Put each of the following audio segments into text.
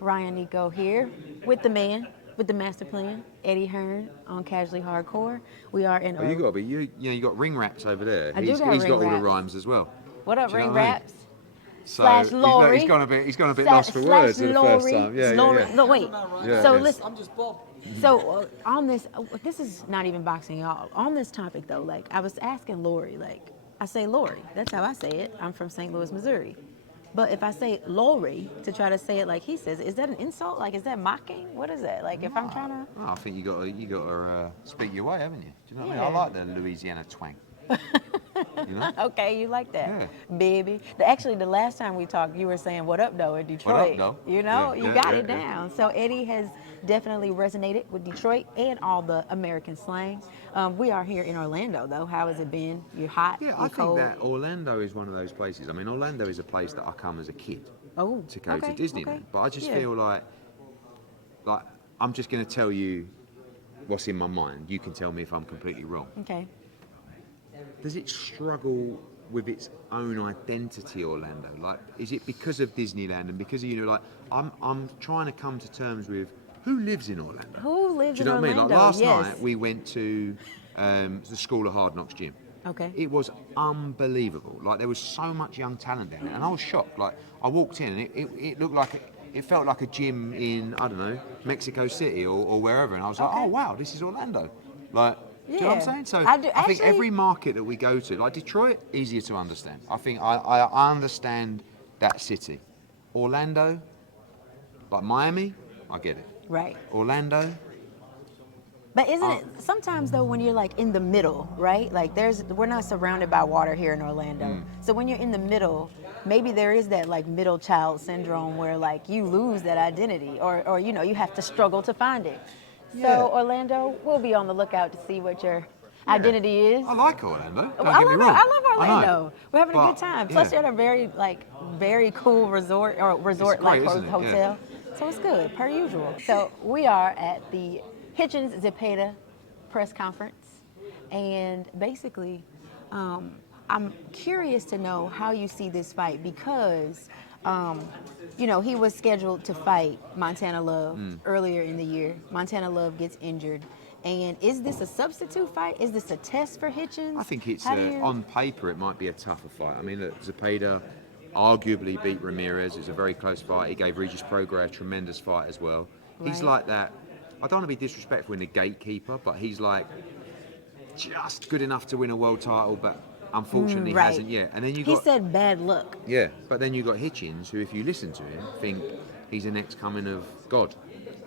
Ryan Nico here with the man, with the master plan, Eddie Hearn on Casually Hardcore. We are in Oh, you a. got to be you got ring wraps over there. I do He's got he's ring got all the wraps. rhymes as well. What up, Do you know ring what I mean? wraps? Slash So he's Lori. gone a bit lost for Slash words for the first Lori. time. Yeah, Lori. yeah, No, wait. yeah. So Yeah. listen. I'm just Bob. So on this, this is not even boxing, y'all. On this topic though, like I was asking Lori, like I say Lori. That's how I say it. I'm from St. Louis, Missouri. But if I say Lori to try to say it like he says, is that an insult? Like, is that mocking? What is that? Like, if I'm trying to. Oh, I think you got to speak your way, haven't you? Do you know what I Yeah. mean? I like the Louisiana twang. You know? Okay, you like that, Yeah. baby. Actually, the last time we talked, you were saying "What up, though" in Detroit. though? You know, Yeah, you yeah, got yeah, it yeah. down. So Eddie has definitely resonated with Detroit and all the American slang. We are here in Orlando, though. How has it been? You're hot. Yeah, I You're think cold. that Orlando is one of those places. I mean, Orlando is a place that I come as a kid Oh, to go okay, to Disneyland, okay. but I just Yeah. feel like I'm just going to tell you what's in my mind. You can tell me if I'm completely wrong. Okay. Does it struggle with its own identity, Orlando? Like, is it because of Disneyland and because of, like, I'm trying to come to terms with who lives in Orlando. Who lives Do you in know what I mean? Orlando? Like last Yes. night we went to the School of Hard Knocks gym. Okay. It was unbelievable. Like there was so much young talent there, and I was shocked. Like I walked in, and it looked like it felt like a gym in, I don't know, Mexico City or wherever, and I was like, Okay. oh wow, this is Orlando. Like, do you know what I'm Yeah. saying? So I do- I think actually- every market that we go to, like Detroit, easier to understand. I think I understand that city. Orlando, like Miami, I get it. Right. Orlando, But isn't it sometimes though when you're like in the middle, right? Like we're not surrounded by water here in Orlando. So when you're in the middle, maybe there is that like middle child syndrome where like you lose that identity or you have to struggle to find it. Yeah. So Orlando, we'll be on the lookout to see what your identity is. I like Orlando. Don't I get me love wrong. I love I know. Orlando. We're having a But, good time. Plus, yeah. you're at a very cool resort or resort-like great, isn't it? hotel. So it's good, per usual. So we are at the Hitchens Zepeda press conference, and basically, I'm curious to know how you see this fight because, he was scheduled to fight Montana Love earlier in the year. Montana Love gets injured. And is this a substitute fight? Is this a test for Hitchens? I think it's How do you- on paper it might be a tougher fight. I mean, look, Zepeda arguably beat Ramirez. It was a very close fight. He gave Regis Prograis a tremendous fight as well. He's Right. like that. I don't want to be disrespectful in the gatekeeper, but he's like just good enough to win a world title, but unfortunately Right. hasn't yet. And then you He got said bad luck. yeah, but then you got Hitchens, who if you listen to him, think he's the next coming of God.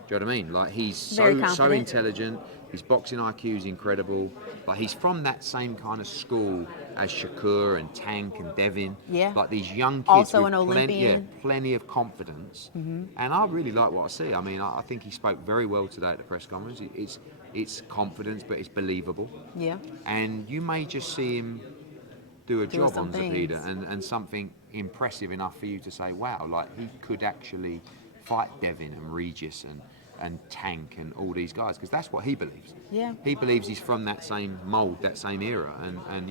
Do you know what I mean? Like he's Very so confident. intelligent. His boxing IQ is incredible. Like he's from that same kind of school as Shakur and Tank and Devin. Yeah. Like these young kids Also with an Olympian. plenty of confidence. And I really like what I see. I mean, I think he spoke very well today at the press conference. It's confidence, but it's believable. Yeah. And you may just see him do a Doing job some on things. Zepeda and something impressive enough for you to say, wow, like he could actually fight Devin and Regis and Tank and all these guys, because that's what he believes. Yeah. He believes he's from that same mould, that same era, and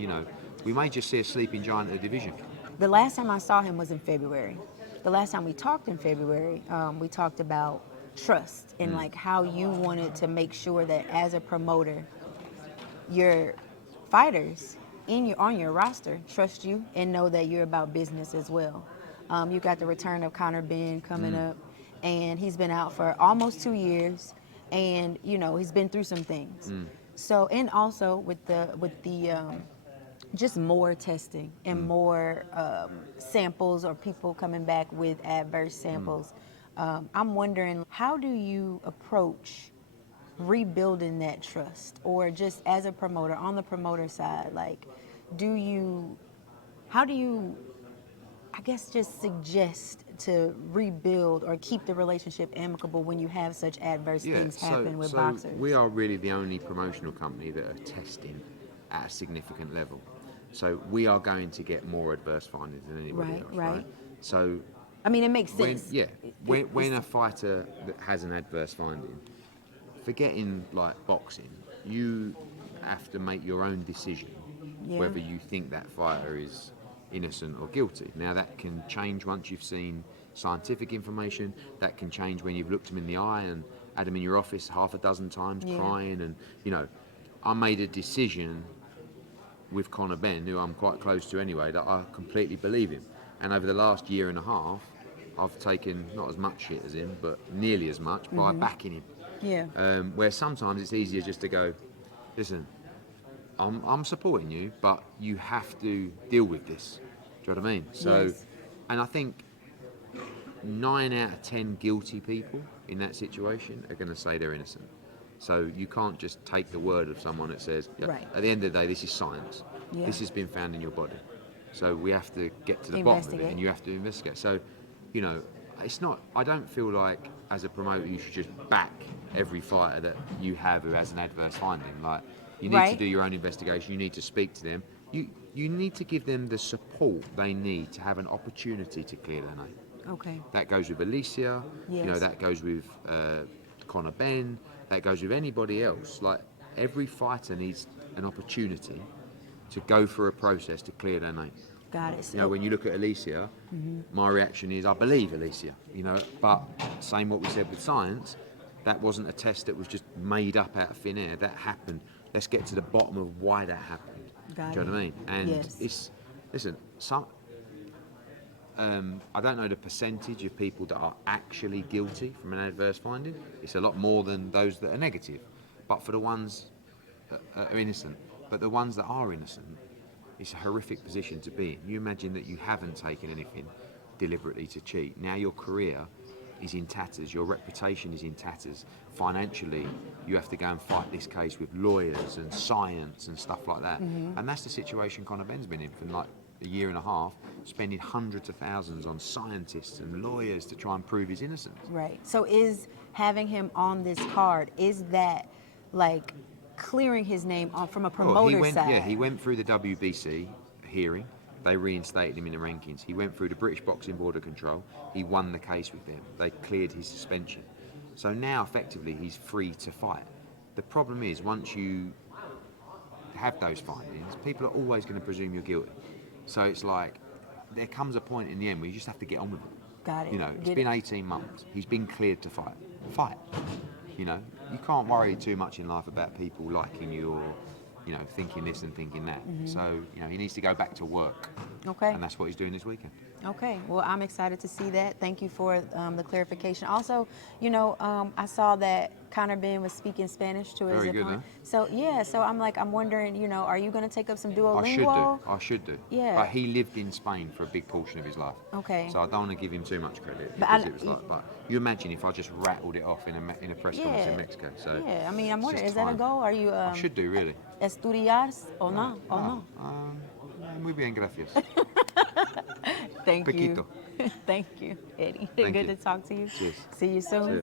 we may just see a sleeping giant of the division. The last time I saw him was in February. The last time we talked in February, we talked about trust and like how you wanted to make sure that as a promoter, your fighters on your roster trust you and know that you're about business as well. You got the return of Connor Benn coming up, and he's been out for almost 2 years, and he's been through some things. So and also with the just more testing and more samples or people coming back with adverse samples. I'm wondering, how do you approach rebuilding that trust, or just as a promoter on the promoter side, like how do you I guess just suggest to rebuild or keep the relationship amicable when you have such adverse things happen with boxers? We are really the only promotional company that are testing at a significant level. So we are going to get more adverse findings than anybody Right, else, right. So I mean, it makes sense. when a fighter that has an adverse finding, forgetting like boxing, you have to make your own decision Yeah. whether you think that fighter is innocent or guilty. Now that can change once you've seen scientific information. That can change when you've looked them in the eye and had them in your office half a dozen times crying. And, you know, I made a decision with Connor Benn, who I'm quite close to anyway, that I completely believe him. And over the last year and a half, I've taken not as much shit as him, but nearly as much by backing him. Yeah. Where sometimes it's easier just to go, listen, I'm supporting you, but you have to deal with this. Do you know what I mean? So, Yes. and I think 9 out of 10 guilty people in that situation are going to say they're innocent. So you can't just take the word of someone that says, yeah, Right. at the end of the day, this is science. Yeah. This has been found in your body. So we have to get to the bottom of it, Investigate. and you have to investigate. So, you know, it's not, I don't feel like as a promoter you should just back every fighter that you have who has an adverse finding. Like, you need to Right. do your own investigation, you need to speak to them. You need to give them the support they need to have an opportunity to clear their name. Okay. That goes with Alicia, you know, Yes. that goes with Connor Benn, that goes with anybody else. Like, every fighter needs an opportunity to go through a process to clear their name. Got it. You know, when you look at Alicia, my reaction is I believe Alicia, you know, but same what we said with science, that wasn't a test that was just made up out of thin air. That happened. Let's get to the bottom of why that happened. Got Do you know what I it. mean? And Yes. listen, I don't know the percentage of people that are actually guilty from an adverse finding. It's a lot more than those that are negative. But for the ones that are innocent, but the ones that are innocent, it's a horrific position to be in. You imagine that you haven't taken anything deliberately to cheat. Now your career is in tatters, your reputation is in tatters. Financially, you have to go and fight this case with lawyers and science and stuff like that. And that's the situation Connor Benn's been in for like a year and a half, spending hundreds of thousands on scientists and lawyers to try and prove his innocence. Right. So is having him on this card, is that like clearing his name on from a promoter side? He went through the WBC hearing. They reinstated him in the rankings. He went through the British Boxing Board of Control. He won the case with them. They cleared his suspension. So now, effectively, he's free to fight. The problem is, once you have those findings, people are always going to presume you're guilty. So it's like, there comes a point in the end where you just have to get on with it. Got it. You know, it's Get been it. 18 months. He's been cleared to fight. Fight. You know, you can't worry too much in life about people liking you or, you know, thinking this and thinking that. So, you know, he needs to go back to work. Okay. And that's what he's doing this weekend. Okay, well, I'm excited to see that. Thank you for the clarification. Also, you know, I saw that Connor Benn was speaking Spanish to his Very good, opponent. huh? So, yeah, so I'm wondering, you know, are you going to take up some I Duolingo? should do. Yeah. But he lived in Spain for a big portion of his life. Okay. So I don't want to give him too much credit. But Because it was like, but you imagine if I just rattled it off in a press conference in Mexico. So yeah, I mean, I'm it's wondering, just is that a time. goal? Are you I should do, really. estudiar o no? O no? Muy bien, gracias. Thank Pequito. you. Thank you, Eddie. Thank Good you. to talk to you. Cheers. See you soon.